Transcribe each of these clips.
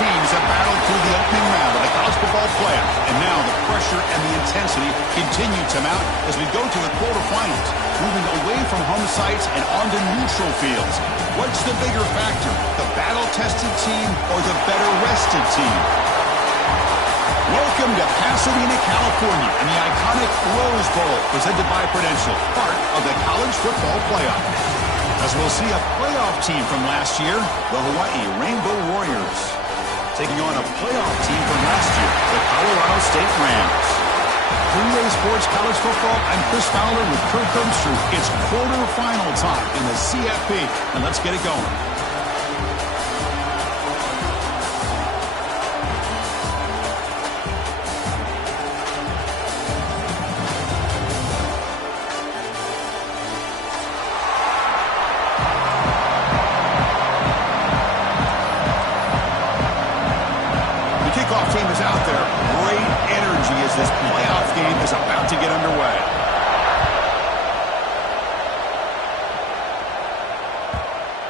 teams have battled through the opening round of the college football playoff, and now the pressure and the intensity continue to mount as we go to the quarterfinals, moving away from home sites and onto neutral fields. What's the bigger factor, the battle-tested team or the better-rested team? Welcome to Pasadena, California, and the iconic Rose Bowl, presented by Prudential, part of the college football playoff. As we'll see a playoff team from last year, the Hawaii Rainbow Warriors, taking on a playoff team from last year, the Colorado State Rams. Three-Way Sports College Football, I'm Chris Fowler with Kirk Herbstreit. It's quarterfinal time in the CFP, and let's get it going. Team is out there. Great energy as this playoff game is about to get underway.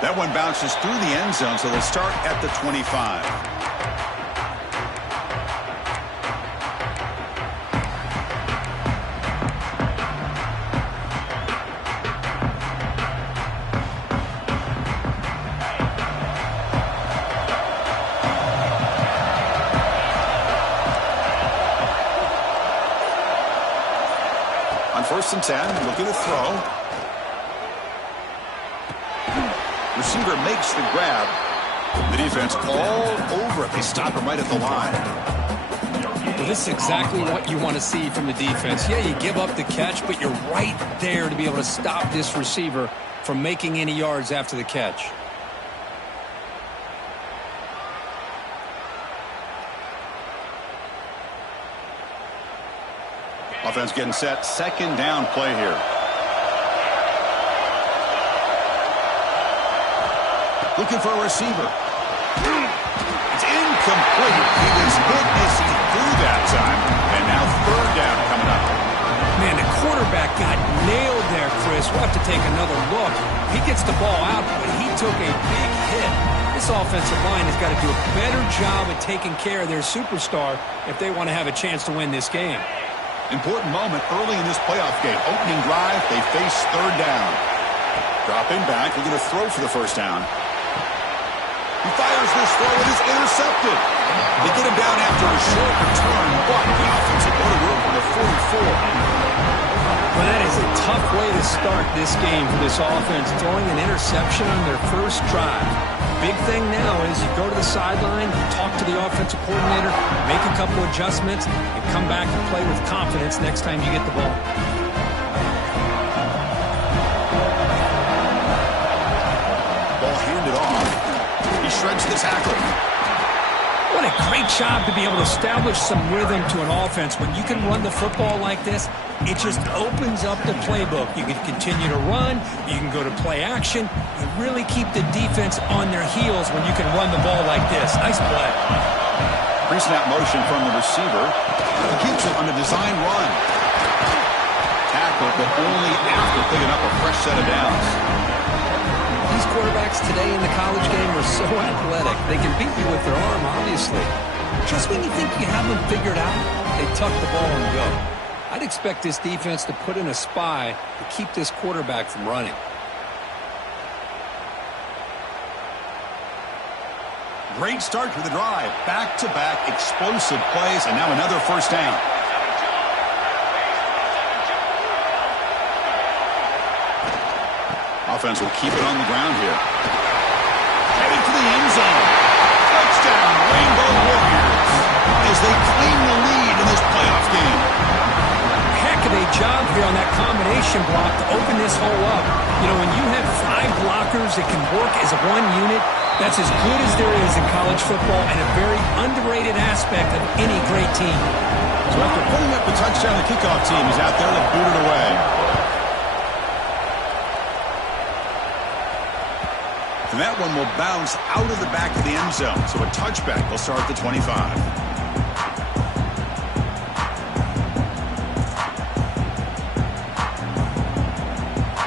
That one bounces through the end zone, so they'll start at the 25. First and 10, looking to throw. Receiver makes the grab. The defense all over it. They stop him right at the line. Well, this is exactly what you want to see from the defense. Yeah, you give up the catch, but you're right there to be able to stop this receiver from making any yards after the catch. Offense getting set. Second down play here. Looking for a receiver. It's incomplete. He was hit as he threw that time. And now third down coming up. Man, the quarterback got nailed there, Chris. We'll have to take another look. He gets the ball out, but he took a big hit. This offensive line has got to do a better job at taking care of their superstar if they want to have a chance to win this game. Important moment early in this playoff game. Opening drive, they face third down. Dropping back, looking to throw for the first down. He fires this throw and is intercepted. They get him down after a short return, but the offense will go to work from the 44. Well, that is a tough way to start this game for this offense, throwing an interception on their first drive. Big thing now is you go to the sideline, talk to the offensive coordinator, make a couple adjustments, and come back and play with confidence next time you get the ball. Ball handed off. He shreds the tackle. What a great job to be able to establish some rhythm to an offense. When you can run the football like this, it just opens up the playbook. You can continue to run. You can go to play action. You really keep the defense on their heels when you can run the ball like this. Nice play. Pre-snap motion from the receiver. He keeps it on a design run. Tackle, but only after picking up a fresh set of downs. These quarterbacks today in the college game are so athletic. They can beat you with their arm, obviously. Just when you think you have them figured out, they tuck the ball and go. I'd expect this defense to put in a spy to keep this quarterback from running. Great start to the drive. Back-to-back explosive plays, and now another first down. Offense will keep it on the ground here. Heading for the end zone. Touchdown, Rainbow Warriors, as they claim the lead in this playoff game. Heck of a job here on that combination block to open this hole up. You know, when you have 5 blockers that can work as one unit, that's as good as there is in college football and a very underrated aspect of any great team. So after putting up the touchdown, the kickoff team is out there to boot it away. And that one will bounce out of the back of the end zone. So a touchback will start at the 25.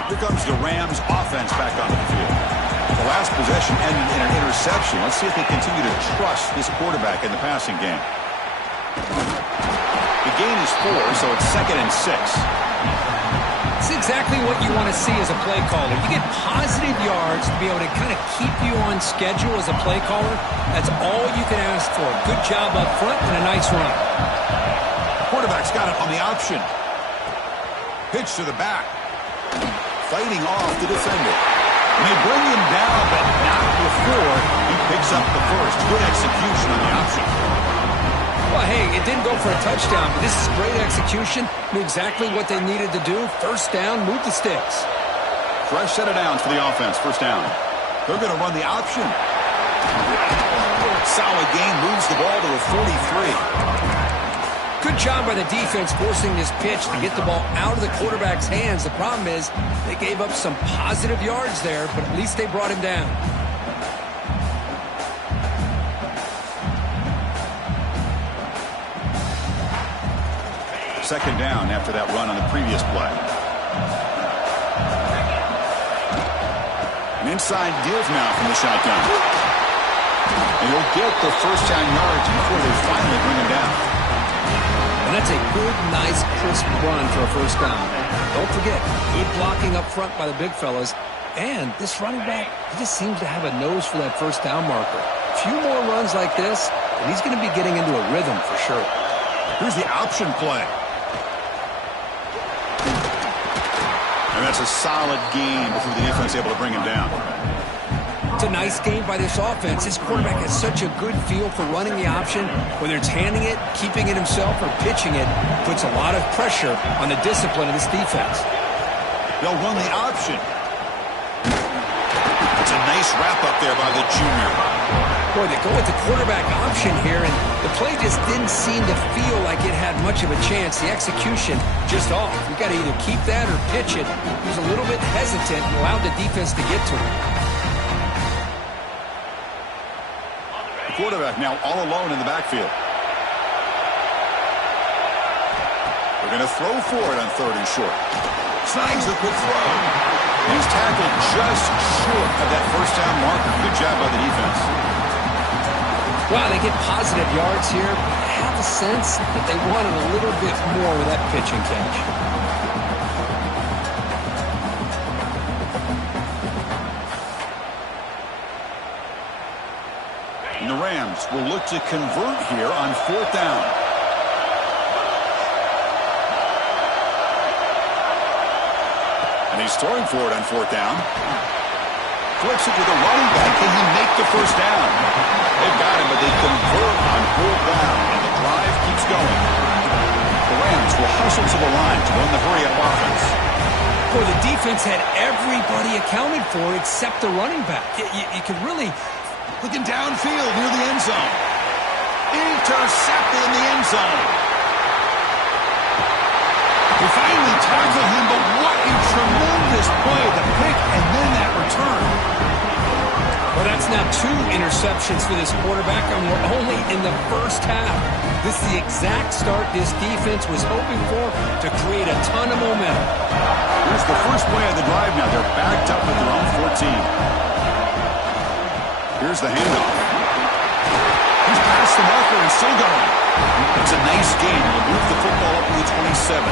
Here comes the Rams offense back onto the field. The last possession ended in an interception. Let's see if they continue to trust this quarterback in the passing game. The gain is 4, so it's 2nd and 6. It's exactly what you want to see as a play caller. You get positive yards to be able to kind of keep you on schedule as a play caller. That's all you can ask for. Good job up front and a nice run. Quarterback's got it on the option. Pitch to the back. Fighting off the defender. And they bring him down, but not before he picks up the first. Good execution on the option. Well, hey, it didn't go for a touchdown, but this is great execution. Knew exactly what they needed to do. First down, move the sticks. Fresh set of downs for the offense. First down. They're going to run the option. Solid gain, moves the ball to the 43. Good job by the defense forcing this pitch to get the ball out of the quarterback's hands. The problem is they gave up some positive yards there, but at least they brought him down. Second down after that run on the previous play. An inside give now from the shotgun. And he'll get the first down yards before they finally bring him down. And that's a good, nice, crisp run for a first down. Don't forget, good blocking up front by the big fellas. And this running back, he just seems to have a nose for that first down marker. A few more runs like this, and he's going to be getting into a rhythm for sure. Here's the option play. And that's a solid gain before the defense is able to bring him down. It's a nice game by this offense. This quarterback has such a good feel for running the option. Whether it's handing it, keeping it himself, or pitching it, puts a lot of pressure on the discipline of this defense. They'll run the option. It's a nice wrap-up there by the junior. Boy, they go with the quarterback option here, and the play just didn't seem to feel like it had much of a chance. The execution just off. You got to either keep that or pitch it. He was a little bit hesitant and allowed the defense to get to him. The quarterback now all alone in the backfield. They're going to throw for it on 3rd and short. Snags the quick throw. He's tackled just short of that first down marker. Good job by the defense. Wow, they get positive yards here. I have a sense that they wanted a little bit more with that pitch and catch. And the Rams will look to convert here on 4th down. And he's throwing for it on 4th down. Flips it to the running back. Can he make the first down? They've got him, but they convert on 4th down. And the drive keeps going. The Rams will hustle to the line to run the hurry-up offense. Boy, the defense had everybody accounted for except the running back. You could really... Looking downfield near the end zone. Intercepted in the end zone. They finally tackle him, but what a tremendous play. The pick and then that return. Well, that's now 2 interceptions for this quarterback, and we're only in the first half. This is the exact start this defense was hoping for to create a ton of momentum. Here's the first play of the drive now. They're backed up at their own 14. Here's the handoff. He's past the marker and still going. It's a nice game. He'll move the football up to the 27.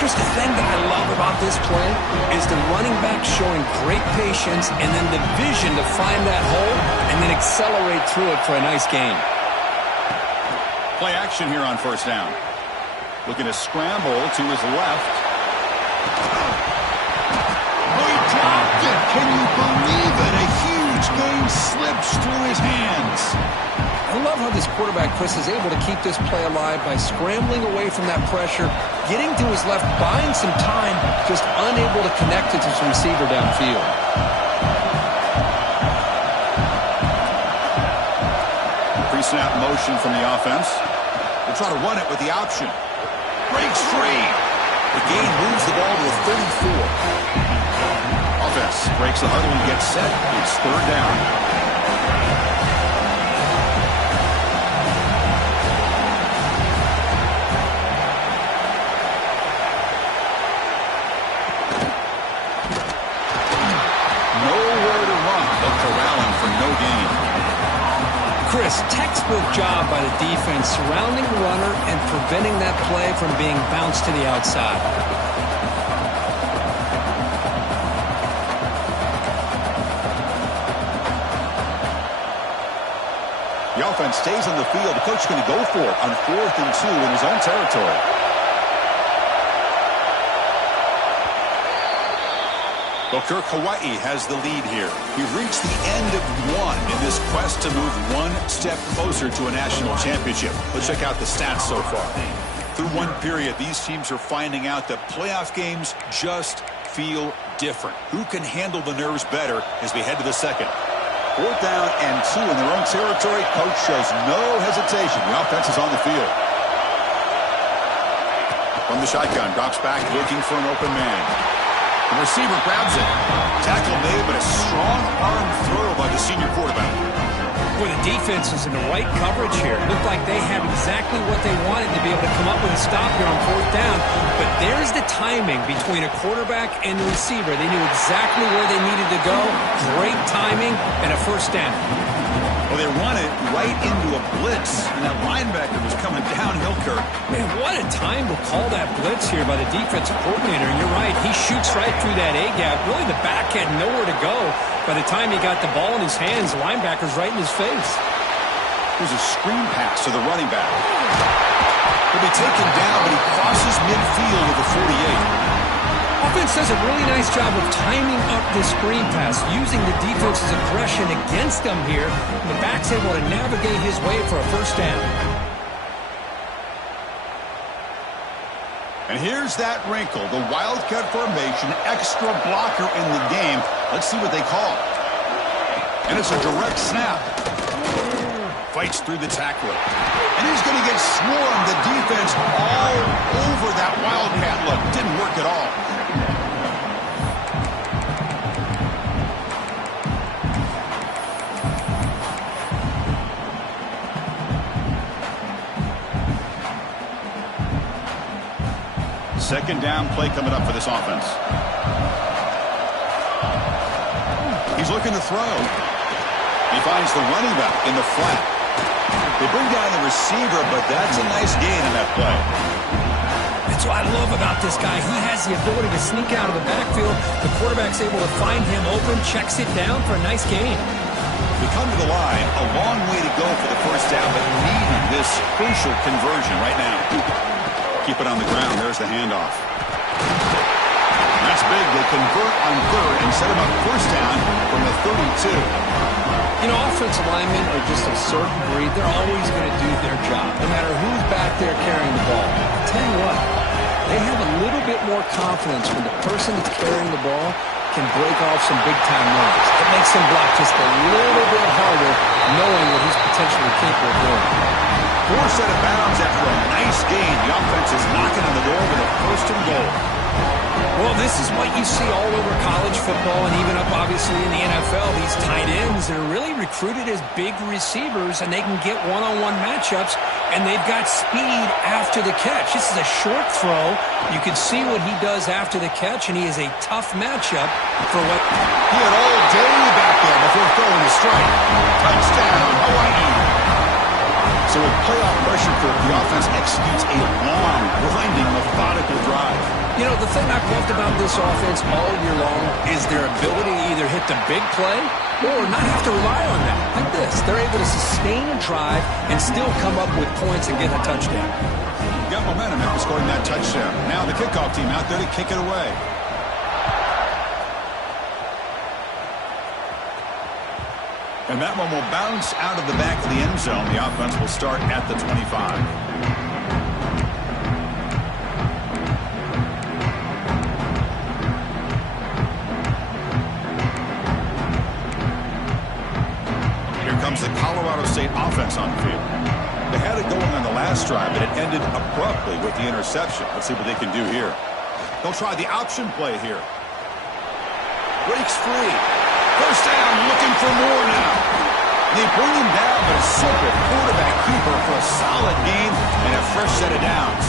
Chris, the thing that I love about this play is the running back showing great patience and then the vision to find that hole and then accelerate through it for a nice gain. Play action here on 1st down. Looking to scramble to his left. Oh, he dropped it. Can you believe it? A huge game slips through his hands. I love how this quarterback, Chris, is able to keep this play alive by scrambling away from that pressure, getting to his left, buying some time, just unable to connect it to his receiver downfield. Pre-snap motion from the offense. They'll try to run it with the option. Breaks free. The gain moves the ball to a 34. Offense breaks the huddle and gets set. It's 3rd down. textbook job by the defense surrounding the runner and preventing that play from being bounced to the outside. The offense stays on the field. The coach is going to go for it on 4th and 2 in his own territory. Well, Kirk, Hawaii has the lead here. We've reached the end of one in this quest to move one step closer to a national championship. Let's check out the stats so far. Through one period, these teams are finding out that playoff games just feel different. Who can handle the nerves better as we head to the second? 4th down and 2 in their own territory. Coach shows no hesitation. The offense is on the field. From the shotgun, drops back, looking for an open man. The receiver grabs it. Tackle made, but a strong arm throw by the senior quarterback. Boy, the defense is in the right coverage here. It looked like they had exactly what they wanted to be able to come up with a stop here on 4th down. But there's the timing between a quarterback and the receiver. They knew exactly where they needed to go. Great timing and a first down. Well, they run it right into a blitz, and that linebacker was coming downhill, Kirk. Man, what a time to call that blitz here by the defensive coordinator. And you're right, he shoots right through that A-gap. Really, the back had nowhere to go. By the time he got the ball in his hands, the linebacker's right in his face. Here's a screen pass to the running back. He'll be taken down, but he crosses midfield with the 48. Offense does a really nice job of timing up this screen pass, using the defense's aggression against them here. And the back's able to navigate his way for a first down. And here's that wrinkle, the Wildcat formation, extra blocker in the game. Let's see what they call. And it's a direct snap. Fights through the tackler. And he's going to get swarmed. The defense all over that Wildcat look. Didn't work at all. Second down play coming up for this offense. He's looking to throw. He finds the running back in the flat. They bring down the receiver, but that's a nice gain in that play. That's what I love about this guy. He has the ability to sneak out of the backfield. The quarterback's able to find him open, checks it down for a nice gain. We come to the line, a long way to go for the first down, but needing this crucial conversion right now. Keep it on the ground. There's the handoff. That's big. They convert on 3rd and set him up first down from the 32. You know, offensive linemen are just a certain breed. They're always going to do their job, no matter who's back there carrying the ball. I'll tell you what, they have a little bit more confidence when the person that's carrying the ball can break off some big-time runs. It makes him block just a little bit harder, knowing what he's potentially capable of doing. 4 set of bounds after a nice gain. The offense is knocking on the door with a first and goal. Well, this is what you see all over college football and even up, obviously, in the NFL. These tight ends, they're really recruited as big receivers, and they can get one-on-one matchups, and they've got speed after the catch. This is a short throw. You can see what he does after the catch, and he is a tough matchup for what... He had all day back there before throwing the strike. Touchdown, Hawaii. So with playoff pressure, the offense executes a long, grinding, methodical drive. You know, the thing I've loved about this offense all year long is their ability to either hit the big play or not have to rely on that. Like this. They're able to sustain a drive and still come up with points and get a touchdown. Got momentum after scoring that touchdown. Now the kickoff team out there to kick it away. And that one will bounce out of the back of the end zone. The offense will start at the 25. Comes the Colorado State offense on the field. They had it going on the last drive, but it ended abruptly with the interception. Let's see what they can do here. They'll try the option play here. Breaks free. First down, looking for more now. They bring him down, but a simple quarterback keeper for a solid game and a fresh set of downs.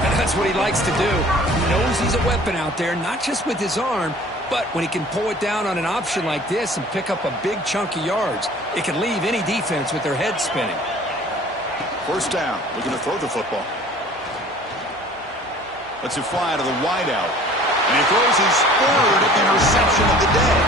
And that's what he likes to do. He knows he's a weapon out there, not just with his arm, But when he can pull it down on an option like this and pick up a big chunk of yards, it can leave any defense with their head spinning. First down, looking to throw the football. Lets it fly to the wideout. And he throws his third interception of the day.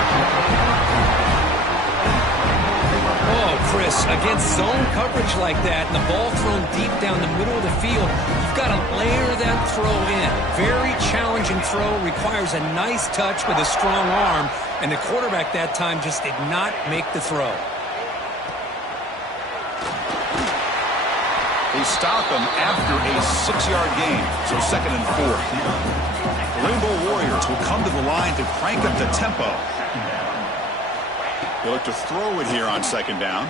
Oh, Chris, against zone coverage like that and the ball thrown deep down the middle of the field, you've got to layer that throw in. Very challenging throw, requires a nice touch with a strong arm, and the quarterback that time just did not make the throw. They stop him after a 6-yard gain, so 2nd and 4. The Rainbow Warriors will come to the line to crank up the tempo. They look to throw it here on 2nd down.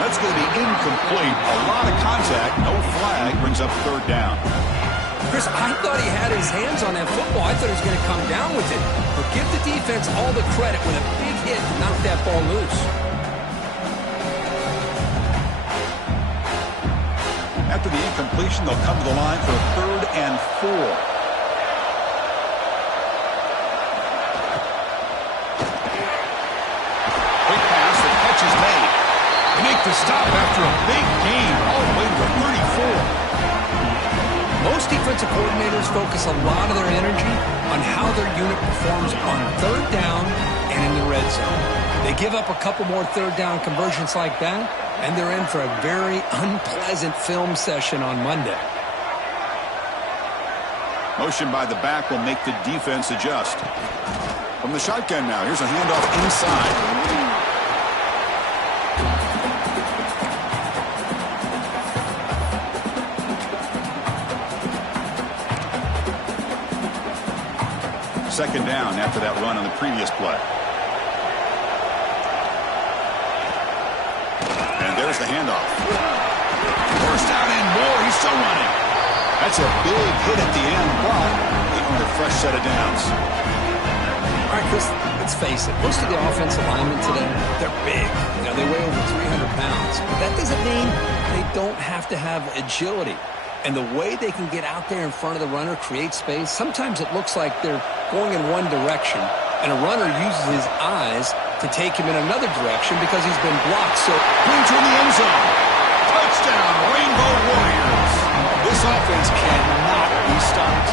That's going to be incomplete. A lot of contact, no flag, brings up 3rd down. Chris, I thought he had his hands on that football. I thought he was going to come down with it. But give the defense all the credit when a big hit to knock that ball loose. After the incompletion, they'll come to the line for 3rd and 4. To stop after a big gain all the way to the 34. Most defensive coordinators focus a lot of their energy on how their unit performs on 3rd down and in the red zone. They give up a couple more 3rd down conversions like that, and they're in for a very unpleasant film session on Monday. Motion by the back will make the defense adjust. From the shotgun now, here's a handoff inside. Second down after that run on the previous play. And there's the handoff. First down and more. He's still running. That's a big hit at the end, but they earned a fresh set of downs. All right, Chris, let's face it. Most of the offensive linemen today, they're big. You know, they weigh over 300 pounds. But that doesn't mean they don't have to have agility. And the way they can get out there in front of the runner, create space, sometimes it looks like they're going in one direction, and a runner uses his eyes to take him in another direction because he's been blocked. So, into the end zone. Touchdown, Rainbow Warriors. This offense cannot be stopped.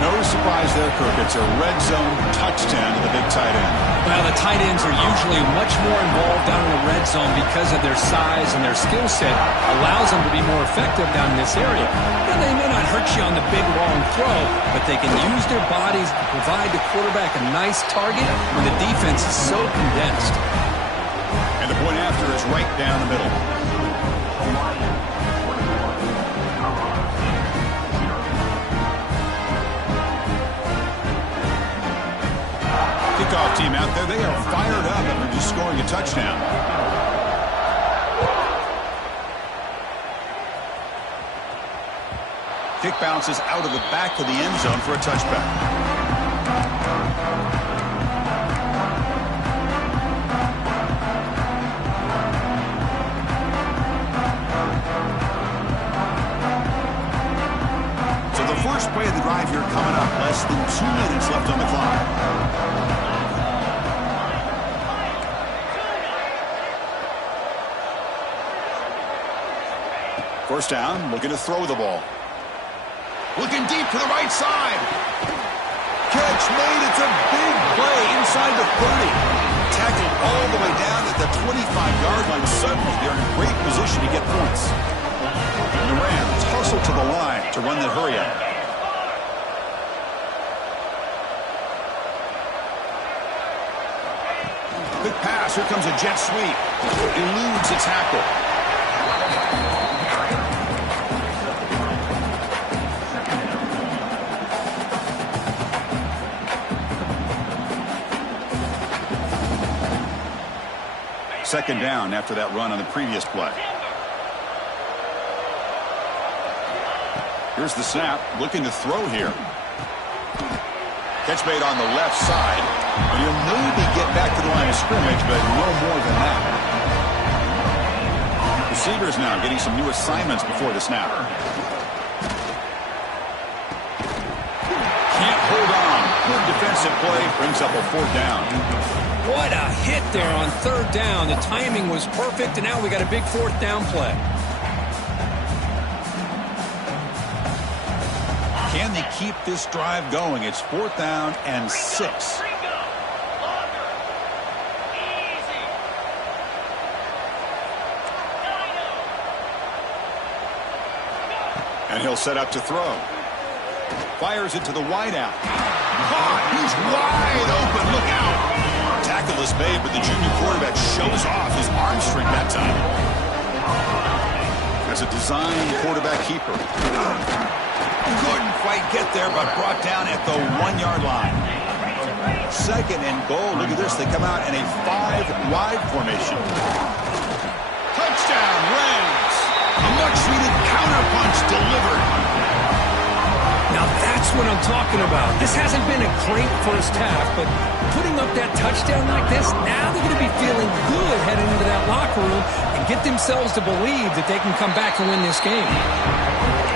No surprise there, Kirk. It's a red zone touchdown to the big tight end. Well, the tight ends are usually much more involved down in the red zone because of their size and their skill set allows them to be more effective down in this area. Now, they may not hurt you on the big, long throw, but they can use their bodies to provide the quarterback a nice target when the defense is so condensed. And the point after is right down the middle. Kickoff team out there, they are fired up after just scoring a touchdown. Kick bounces out of the back of the end zone for a touchback. So the first play of the drive here coming up, less than 2 minutes left on the clock. First down, looking to throw the ball. Looking deep to the right side. Catch made. It's a big play inside the 30. Tackled all the way down at the 25-yard line. Suddenly, they're in great position to get points. And the Rams hustle to the line to run the hurry up. Quick pass. Here comes a jet sweep. Eludes a tackle. Second down after that run on the previous play. Here's the snap, looking to throw here. Catch made on the left side. And he'll maybe get back to the line of scrimmage, but no more than that. Receivers now getting some new assignments before the snap. Can't hold on. Good defensive play brings up a 4th down. What a hit there on 3rd down. The timing was perfect, and now we got a big 4th down play. Can they keep this drive going? It's 4th down and 6. And he'll set up to throw. Fires it to the wideout. Caught! He's wide open. Look out! Tackle is made, but the junior quarterback shows off his arm strength that time. That's a design quarterback keeper. Couldn't quite get there, but brought down at the 1-yard line. 2nd and goal. Look at this. They come out in a 5-wide formation. Touchdown, Rams! A much-needed counterpunch delivered. Now that's what I'm talking about. This hasn't been a great first half, but putting up that touchdown like this, now they're going to be feeling good heading into that locker room and get themselves to believe that they can come back and win this game.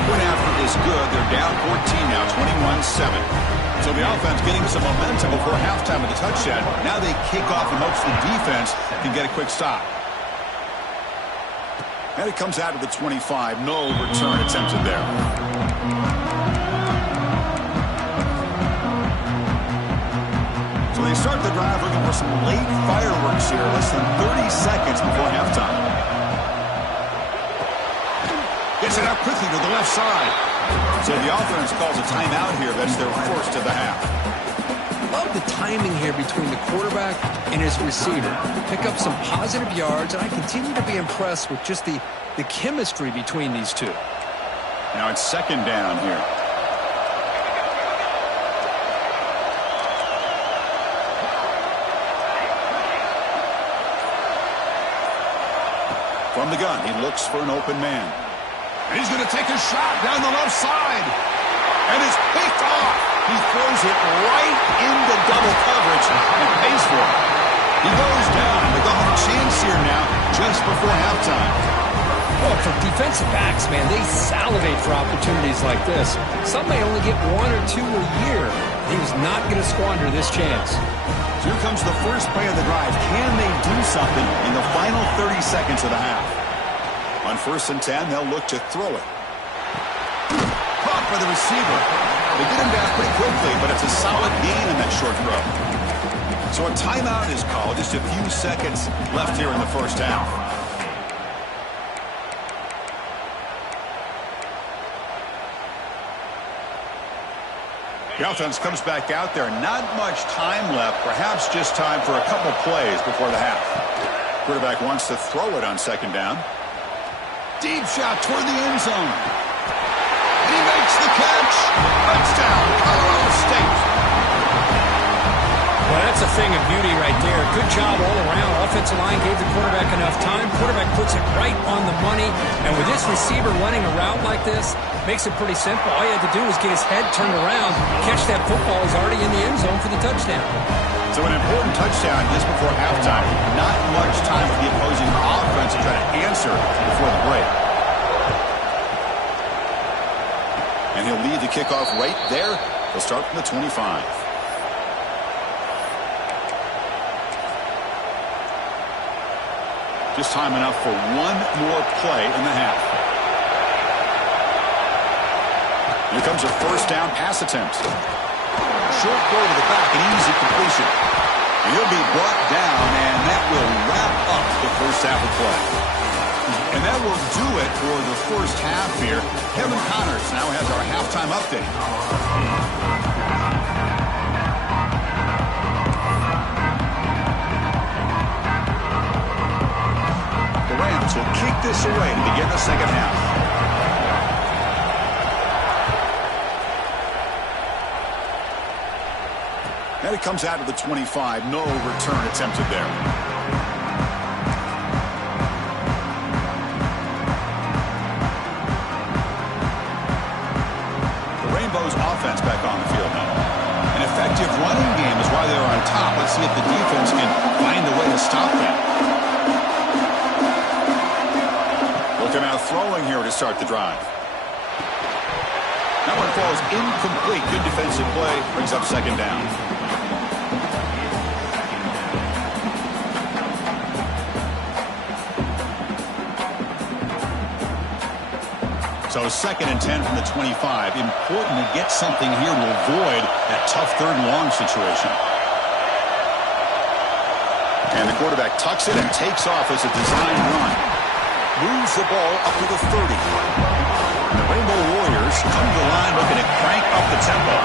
Point after is good. They're down 14 now, 21-7. So the offense getting some momentum before halftime with the touchdown. Now they kick off and hopes the defense can get a quick stop. And it comes out of the 25. No return attempted there. So they start the drive looking for some late fireworks here. Less than 30 seconds before halftime. Gets it out quickly to the left side. So the offense calls a timeout here. That's their first of the half. Love the timing here between the quarterback and his receiver. Pick up some positive yards, and I continue to be impressed with just the chemistry between these two. Now it's 2nd down here. From the gun, he looks for an open man. And he's going to take a shot down the left side. And it's picked off. He throws it right into double coverage and pays for it. He goes down. They're going to have a chance here now just before halftime. Well, for defensive backs, man, they salivate for opportunities like this. Some may only get 1 or 2 a year. He was not going to squander this chance. Here comes the first play of the drive. Can they do something in the final 30 seconds of the half? On 1st and 10, they'll look to throw it. Caught by the receiver. They get him down pretty quickly, but it's a solid gain in that short throw. So a timeout is called. Just a few seconds left here in the first half. The offense comes back out there. Not much time left. Perhaps just time for a couple plays before the half. Quarterback wants to throw it on 2nd down. Deep shot toward the end zone. He makes the catch. Touchdown, Colorado State. Well, that's a thing of beauty right there. Good job all around. Offensive line gave the quarterback enough time. Quarterback puts it right on the money. And with this receiver running a route like this, makes it pretty simple. All you had to do was get his head turned around, catch that football. Is already in the end zone for the touchdown. So an important touchdown just before halftime. Not much time for the opposing offense to try to answer before the break. And he'll lead the kickoff right there. He'll start from the 25. Just time enough for one more play in the half. Here comes a 1st down pass attempt. Short throw to the back, an easy completion. And he'll be brought down, and that will wrap up the first half of play. And that will do it for the first half here. Kevin Connors now has our halftime update. The Rams will kick this away to begin the second half. And it comes out of the 25. No return attempted there. The Rainbows offense back on the field now. An effective running game is why they're on top. Let's see if the defense can find a way to stop that. Looking out throwing here to start the drive. That one falls incomplete. Good defensive play. Brings up second down. So 2nd and 10 from the 25. Important to get something here to avoid that tough 3rd and long situation. And the quarterback tucks it and takes off as a design run. Moves the ball up to the 30. The Rainbow Warriors come to the line looking to crank up the tempo.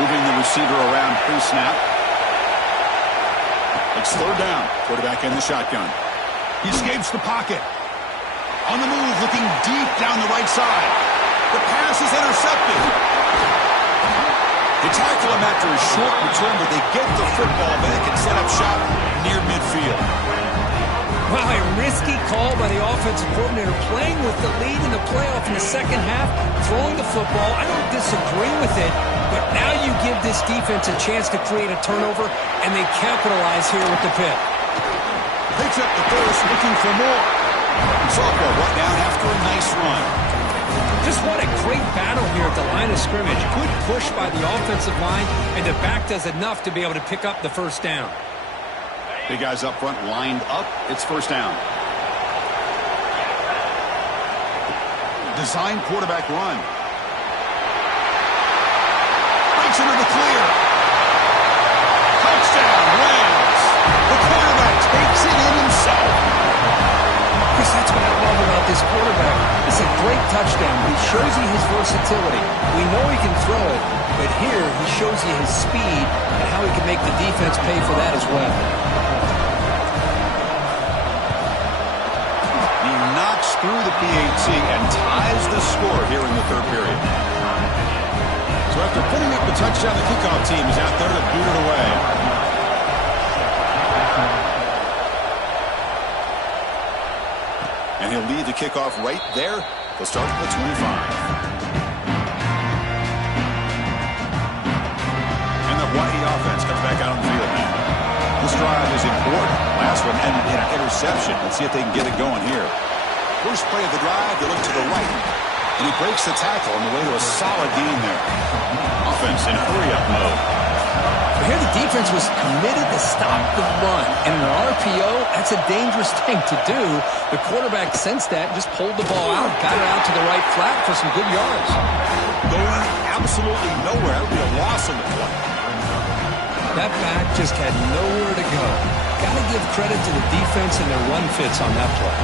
Moving the receiver around pre-snap. It's 3rd down. Quarterback in the shotgun. He escapes the pocket. On the move, looking deep down the right side. The pass is intercepted. They tackle him after a short return, but they get the football back and set up shop near midfield. Wow, a risky call by the offensive coordinator, playing with the lead in the playoff in the second half, throwing the football. I don't disagree with it, but now you give this defense a chance to create a turnover, and they capitalize here with the pick. Picks up the first, looking for more. Softball brought down after a nice run. Just what a great battle here at the line of scrimmage. Good push by the offensive line, and the back does enough to be able to pick up the first down. Big guys up front lined up. It's 1st down. Design quarterback run. Breaks into the clear. Touchdown, Rams. The quarterback takes it in himself. Chris, that's what I love about this quarterback. It's a great touchdown. He shows you his versatility. We know he can throw it, but here he shows you his speed and how he can make the defense pay for that as well. He knocks through the PAT and ties the score here in the 3rd period. So after putting up the touchdown, the kickoff team is out there to boot it away. And he'll lead the kickoff right there. They'll start at the 25. And the Hawaii offense comes back out on the field now. This drive is important. Last one ended in an interception. Let's see if they can get it going here. First play of the drive, they look to the right. And he breaks the tackle on the way to a solid gain there. Offense in hurry-up mode. Here the defense was committed to stop the run. And in an RPO, that's a dangerous thing to do. The quarterback sensed that and just pulled the ball out, got it out to the right flat for some good yards. Going absolutely nowhere. That would be a loss on the play. That back just had nowhere to go. Got to give credit to the defense and their run fits on that play.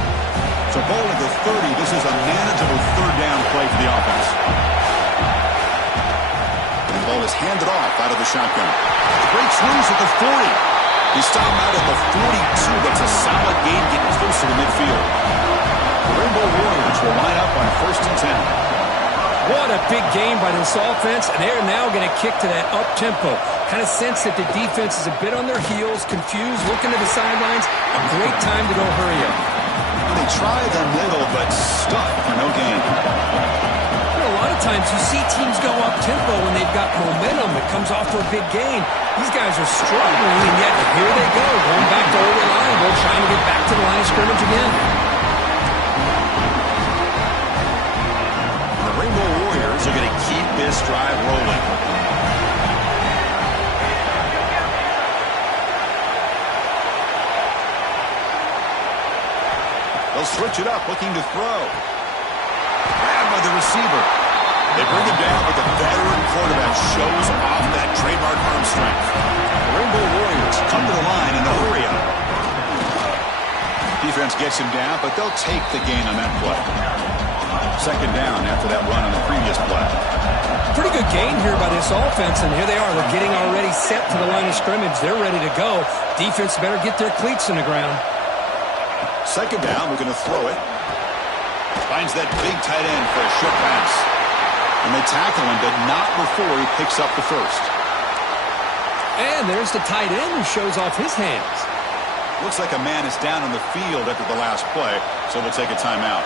So ball at the 30. This is a manageable 3rd down play for the offense. The ball is handed off out of the shotgun. Breaks loose at the 40. He stopped out at the 42. That's a solid gain getting close to the midfield. The Rainbow Warriors will line up on 1st and 10. What a big game by this offense, and they're now going to kick to that up-tempo. Kind of sense that the defense is a bit on their heels, confused, looking to the sidelines. A great time to go hurry up. They try the middle, but stuck for no gain. A lot of times you see teams go up-tempo when they've got momentum. It comes off for a big gain. These guys are struggling, and yet here they go, going back to over-reliable, trying to get back to the line of scrimmage again. The Rainbow Warriors are going to keep this drive rolling. They'll switch it up, looking to throw. Grabbed by the receiver. They bring him down, but the veteran quarterback shows off that trademark arm strength. The Rainbow Warriors come to the line in the hurry-up. Defense gets him down, but they'll take the gain on that play. 2nd down after that run on the previous play. Pretty good gain here by this offense, and here they are. They're getting already set to the line of scrimmage. They're ready to go. Defense better get their cleats in the ground. 2nd down, we're going to throw it. Finds that big tight end for a short pass. And they tackle him, but not before he picks up the first. And there's the tight end who shows off his hands. Looks like a man is down on the field after the last play, so we'll take a timeout.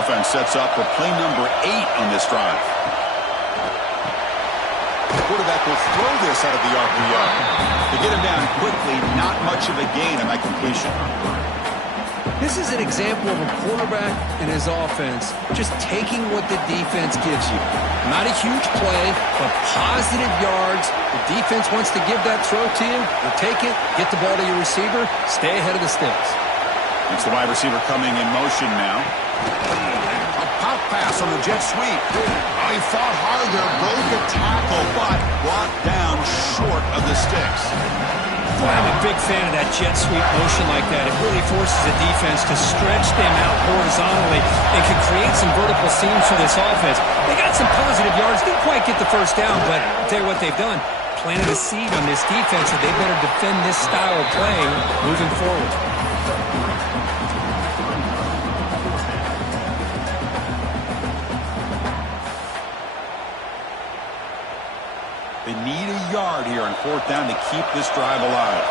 Offense sets up for play number 8 on this drive. The quarterback will throw this out of the RPO. To get him down quickly, not much of a gain on that completion. This is an example of a quarterback and his offense just taking what the defense gives you. Not a huge play, but positive yards. The defense wants to give that throw to you. You take it, get the ball to your receiver, stay ahead of the sticks. It's the wide receiver coming in motion now. A pop pass on the jet sweep. Oh, he fought hard there, broke a tackle, but brought down short of the sticks. Boy, I'm a big fan of that jet sweep motion like that. It really forces the defense to stretch them out horizontally and can create some vertical seams for this offense. They got some positive yards, didn't quite get the first down, but I'll tell you what they've done. Planted a seed on this defense that they better defend this style of play moving forward. They need a yard here on 4th down to keep this drive alive.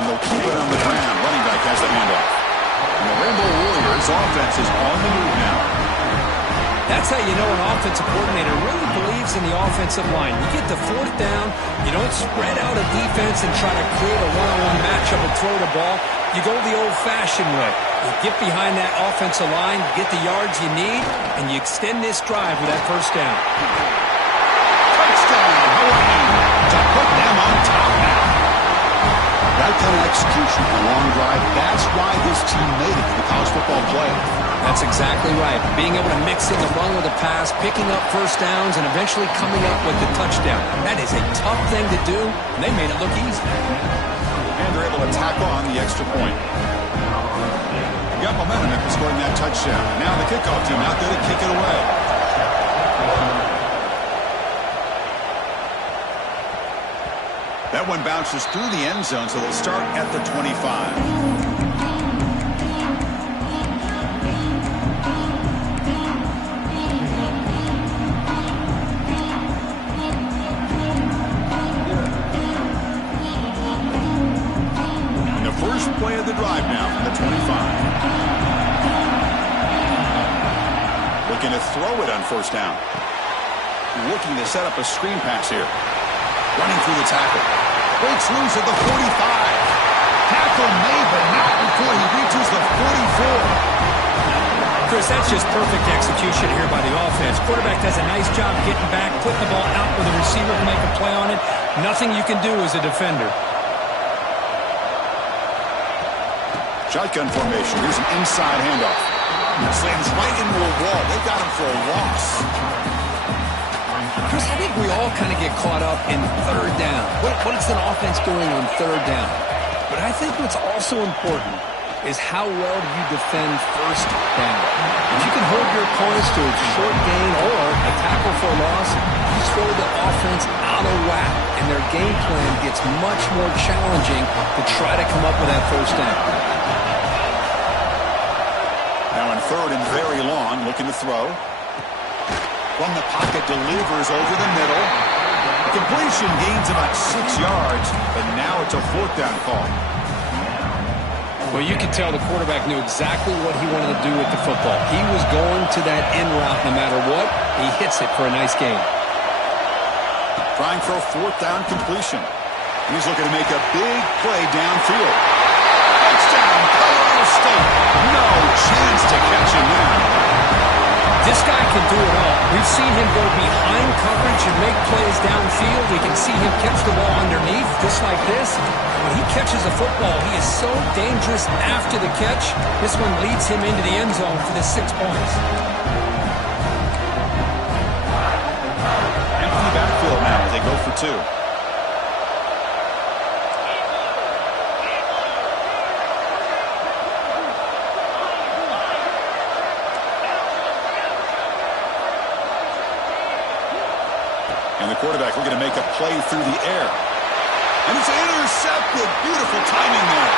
And they'll keep it on the ground. Running back has the handoff. And the Rainbow Warriors offense is on the move now. That's how you know an offensive coordinator really believes in the offensive line. You get to 4th down, you don't spread out a defense and try to create a one-on-one matchup and throw the ball. You go the old-fashioned way. You get behind that offensive line, get the yards you need, and you extend this drive with that 1st down. Touchdown, Hawaii, to put them on top now. That kind of execution on a long drive, that's why this team made it to the college football playoff. That's exactly right. Being able to mix in the run with the pass, picking up 1st downs, and eventually coming up with the touchdown. That is a tough thing to do, and they made it look easy. And they're able to tack on the extra point. Got momentum after scoring that touchdown. And now the kickoff team out there to kick it away. That one bounces through the end zone, so they'll start at the 25. Play of the drive now from the 25. Looking to throw it on 1st down. Looking to set up a screen pass here. Running through the tackle. Breaks loose at the 45. Tackle made, but not before he reaches the 44. Chris, that's just perfect execution here by the offense. Quarterback does a nice job getting back, putting the ball out where the receiver can make a play on it. Nothing you can do as a defender. Shotgun formation. Here's an inside handoff. Slams right into a wall. They got him for a loss. Chris, I think we all kind of get caught up in 3rd down. What is an offense doing on 3rd down? But I think what's also important is how well do you defend 1st down. If you can hold your opponents to a short gain or a tackle for a loss, you throw the offense out of whack, and their game plan gets much more challenging to try to come up with that 1st down. Now in 3rd and very long, looking to throw. From the pocket, delivers over the middle. The completion gains about 6 yards, but now it's a 4th down call. Well, you could tell the quarterback knew exactly what he wanted to do with the football. He was going to that end route no matter what. He hits it for a nice gain. Trying for a 4th down completion. He's looking to make a big play downfield. Touchdown, Colorado State. No chance to catch him now. This guy can do it all. We've seen him go behind coverage and make plays downfield. We can see him catch the ball underneath, just like this. When he catches a football, he is so dangerous after the catch. This one leads him into the end zone for the 6 points. Empty backfield now as they go for 2. And the quarterback looking to make a play through the air. And it's intercepted. Beautiful timing there.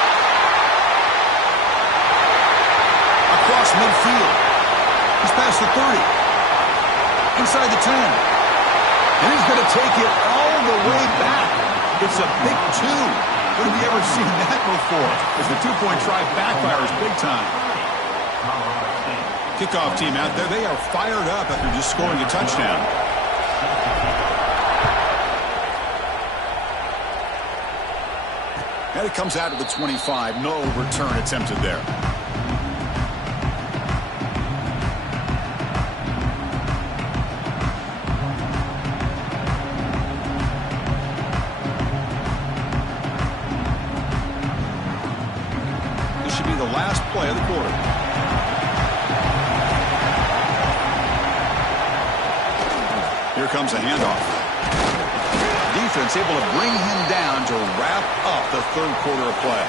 Across midfield. He's past the 30. Inside the 10. And he's going to take it all the way back. It's a big 2. When have we ever seen that before? As the 2-point try backfires big time. Kickoff team out there. They are fired up after just scoring a touchdown. And it comes out to the 25. No return attempted there. This should be the last play of the quarter. Here comes a handoff. Defense able to bring him down to wrap up the third quarter of play.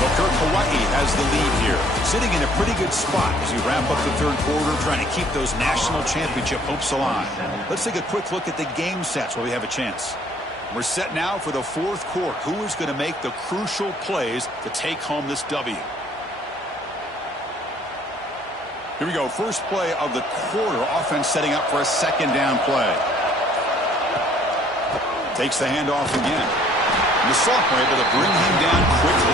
But Kirk, Hawaii has the lead here, sitting in a pretty good spot as we wrap up the third quarter, trying to keep those national championship hopes alive. Let's take a quick look at the game sets while we have a chance. We're set now for the fourth quarter. Who is going to make the crucial plays to take home this W? Here we go. First play of the quarter. Offense setting up for a second down play. Takes the handoff again. The sophomore able to bring him down quickly.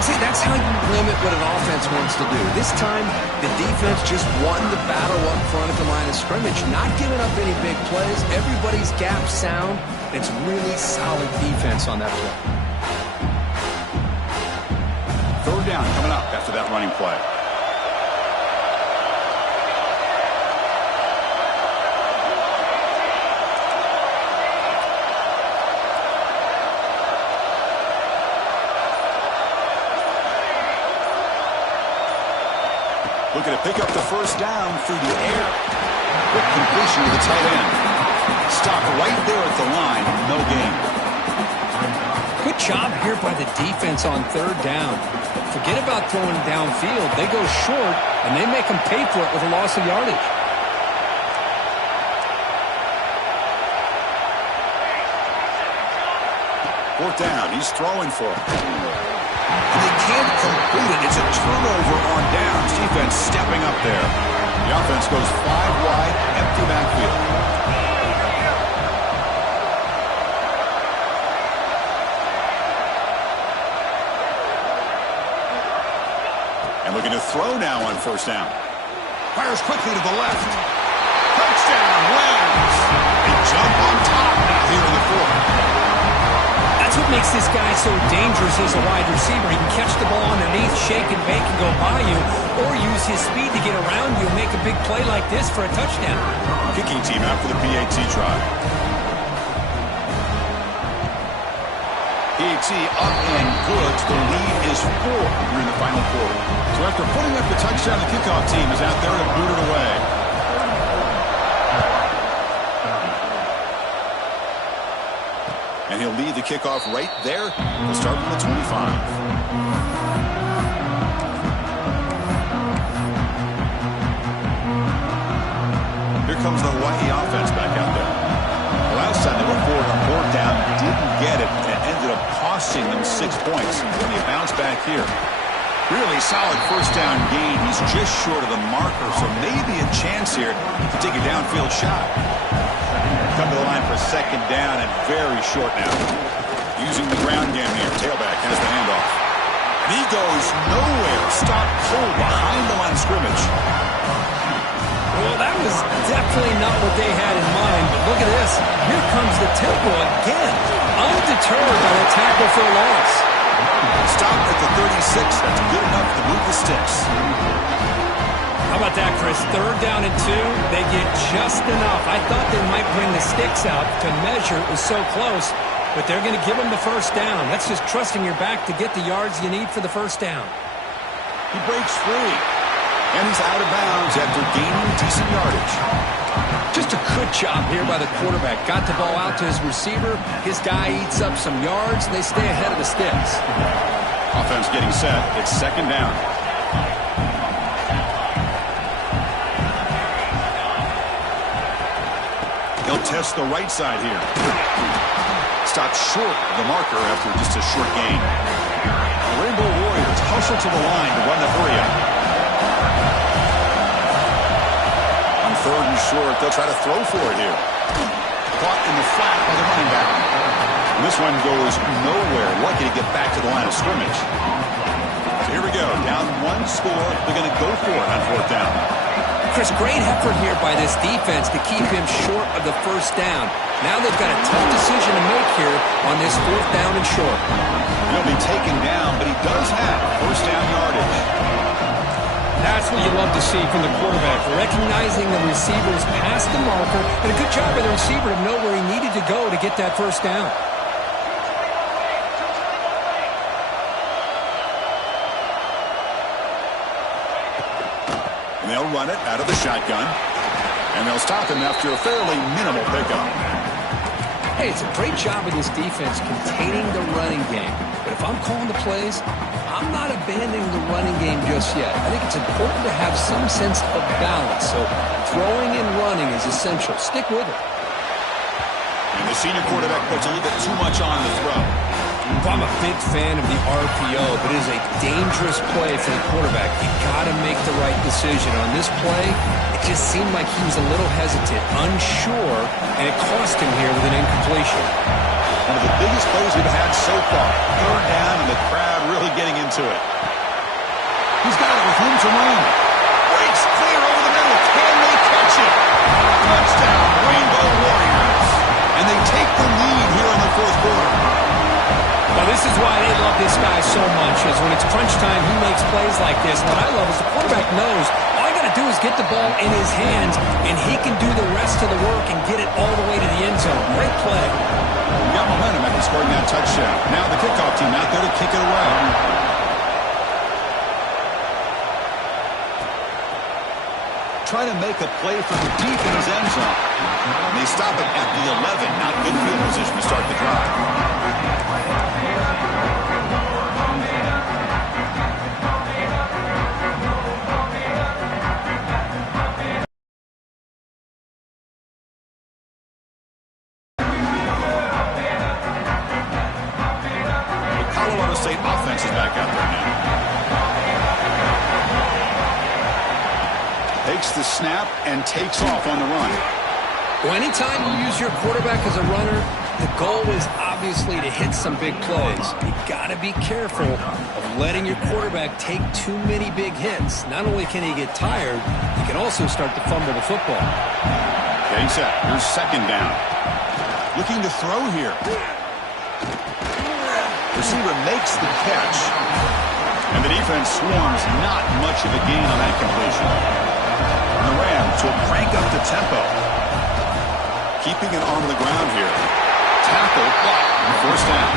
See, that's how you limit what an offense wants to do. This time, the defense just won the battle up front at the line of scrimmage, not giving up any big plays. Everybody's gap sound. It's really solid defense on that play. Third down coming up after that running play. Looking to pick up the first down through the air. Quick completion to the tight end. Stop right there at the line. No gain. Good job here by the defense on third down. Forget about throwing downfield. They go short, and they make them pay for it with a loss of yardage. Fourth down. He's throwing for it. And they can't complete it. It's a turnover on downs. Defense stepping up there. The offense goes 5 wide, empty backfield. And looking to throw now on first down. Fires quickly to the left. Touchdown, Rams. They jump on top now here in the fourth. That's what makes this guy so dangerous as a wide receiver. He can catch the ball underneath, shake and bake and go by you, or use his speed to get around you and make a big play like this for a touchdown. Kicking team out for the PAT try. PAT up and good. The lead is 4 here in the final quarter. So after putting up the touchdown, the kickoff team is out there to boot it away. And he'll lead the kickoff right there. He'll start from the 25. Here comes the Hawaii offense back out there. The last time they went forward on fourth down, didn't get it, and ended up costing them 6 points. When he bounced back here. Really solid first down gain. He's just short of the marker, so maybe a chance here to take a downfield shot. Come to the line for second down and very short now. Using the ground game here. Tailback has the handoff. And he goes nowhere. Stop cold behind the line of scrimmage. Well, that was definitely not what they had in mind, but look at this. Here comes the tempo again. Undeterred by the tackle for a loss. Stop at the 36. That's good enough to move the sticks. How about that, Chris? Third down and 2. They get just enough. I thought they might bring the sticks out to measure. It was so close, but they're going to give them the first down. That's just trusting your back to get the yards you need for the first down. He breaks free, and he's out of bounds after gaining decent yardage. Just a good job here by the quarterback. Got the ball out to his receiver. His guy eats up some yards, and they stay ahead of the sticks. Offense getting set. It's second down. He'll test the right side here. Stopped short of the marker after just a short gain. The Rainbow Warriors hustle to the line to run the hurry up. On third and short, they'll try to throw for it here. Caught in the flat by the running back. And this one goes nowhere. Lucky to get back to the line of scrimmage. So here we go. Down 1 score. They're going to go for it on fourth down. Chris, great effort here by this defense to keep him short of the first down. Now they've got a tough decision to make here on this 4th down and short. He'll be taken down, but he does have first down yardage. That's what you love to see from the quarterback, recognizing the receiver's past the marker, and a good job by the receiver to know where he needed to go to get that first down. And they'll run it out of the shotgun, and they'll stop him after a fairly minimal pickup. Hey, it's a great job of this defense containing the running game. But if I'm calling the plays, I'm not abandoning the running game just yet. I think it's important to have some sense of balance. So throwing and running is essential. Stick with it. And the senior quarterback puts a little bit too much on the throw. I'm a big fan of the RPO, but it is a dangerous play for the quarterback. You got to make the right decision. On this play, it just seemed like he was a little hesitant, unsure, and it cost him here with an incompletion. One of the biggest plays we've had so far. 3rd down, and the crowd really getting into it. He's got it with room to run. Breaks clear over the middle. Can they catch it? Touchdown, Rainbow Warriors. And they take the lead here in the 4th quarter. Well, this is why they love this guy so much, is when it's crunch time, he makes plays like this. What I love is the quarterback knows all I got to do is get the ball in his hands, and he can do the rest of the work and get it all the way to the end zone. Great play. We got momentum after scoring that touchdown. Now the kickoff team out there to kick it away. Trying to make a play from deep in his end zone. And they stop it at the 11. Not good field position to start the drive. State offense is back out there now. Takes the snap and takes off on the run. Well, anytime you use your quarterback as a runner, the goal is obviously to hit some big plays. You got to be careful of letting your quarterback take too many big hits. Not only can he get tired, he can also start to fumble the football. Getting set. Here's 2nd down. Looking to throw here. Receiver makes the catch, and the defense swarms. Not much of a gain on that completion. And the Rams will crank up the tempo. Keeping it on the ground here. Tackle, first down.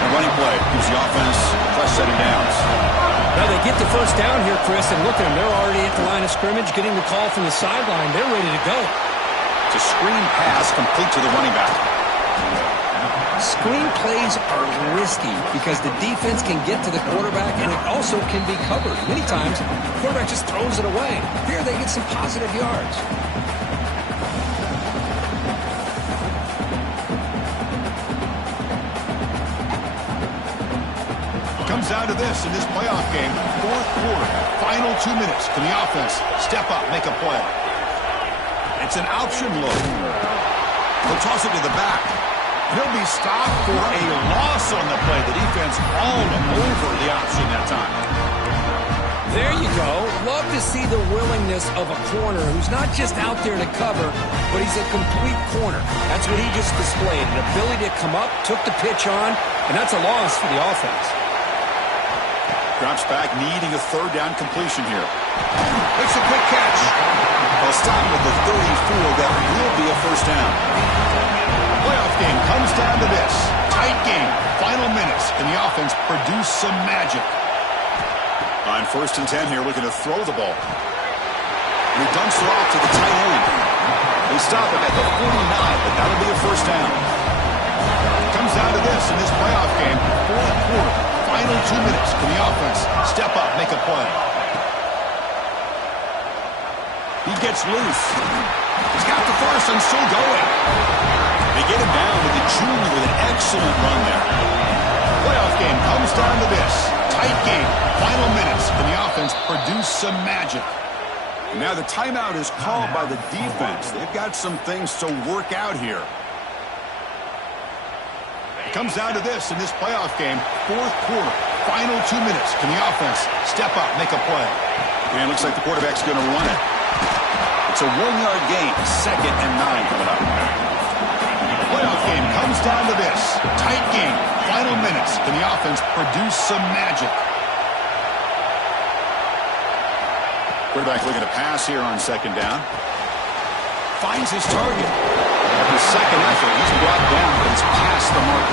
A running play gives the offense fresh set of downs. Now they get the first down here, Chris, and look at them. They're already at the line of scrimmage, getting the call from the sideline. They're ready to go. It's a screen pass complete to the running back. Screen plays are risky because the defense can get to the quarterback, and it also can be covered. Many times, the quarterback just throws it away. Here, they get some positive yards. Comes down to this in this playoff game. 4th quarter, final 2 minutes. Can the offense step up, make a play? It's an option look. He'll toss it to the back. He'll be stopped for a loss on the play. The defense all over the option that time. There you go. Love to see the willingness of a corner who's not just out there to cover, but he's a complete corner. That's what he just displayed. An ability to come up, took the pitch on, and that's a loss for the offense. Drops back, needing a 3rd down completion here. Makes a quick catch. They'll stop with the 34. That will be a first down. Playoff game comes down to this. Tight game. Final minutes. Can the offense produce some magic? On 1st and 10 here, looking to throw the ball. And he dumps it off to the tight end. They stop it at the 49, but that'll be a first down. Comes down to this in this playoff game. 4th quarter. Final 2 minutes. Can the offense step up, make a play? He gets loose. He's got the first and still going. They get him down with the junior with an excellent run there. Playoff game comes down to this. Tight game. Final minutes. Can the offense produce some magic? And now the timeout is called by the defense. They've got some things to work out here. It comes down to this in this playoff game. 4th quarter. Final 2 minutes. Can the offense step up, make a play? And it looks like the quarterback's going to run it. It's a 1-yard gain. 2nd and 9 coming up. The playoff game comes down to this. Tight game. Final minutes. Can the offense produce some magic? Quarterback looking to pass here on 2nd down. Finds his target. At the second effort, he's brought down, but it's past the mark.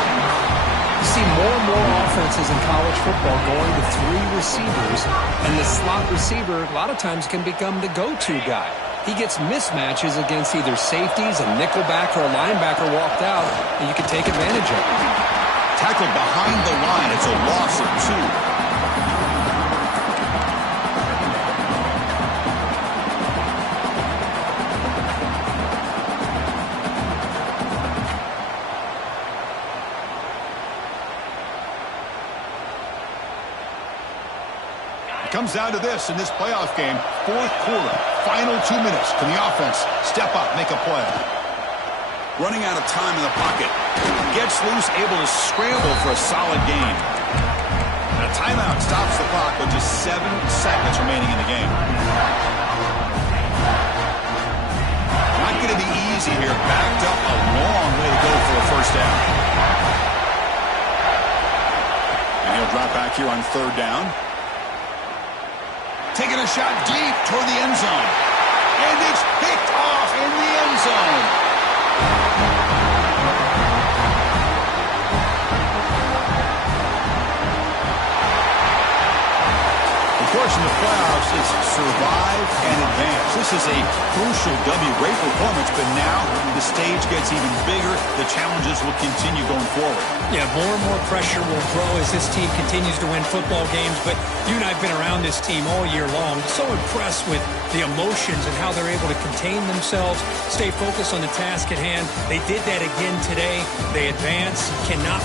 You see more and more offenses in college football going to 3 receivers, and the slot receiver a lot of times can become the go-to guy. He gets mismatches against either safeties, a nickelback, or a linebacker walked out, and you can take advantage of it. Tackled behind the line. It's a loss of 2. Comes down to this in this playoff game. 4th quarter, final 2 minutes. Can the offense step up, make a play? Running out of time in the pocket. Gets loose, able to scramble for a solid gain. And a timeout stops the clock with just 7 seconds remaining in the game. Not going to be easy here. Backed up a long way to go for a first down. And he'll drop back here on 3rd down. Taking a shot deep toward the end zone. And it's picked off in the end zone. Of course, in the playoffs, it's survive and advance. This is a crucial W. Great performance, but now the stage gets even bigger. The challenges will continue going forward. Yeah, more and more pressure will grow as this team continues to win football games. But you and I have been around this team all year long. So impressed with the emotions and how they're able to contain themselves, stay focused on the task at hand. They did that again today. They advance, cannot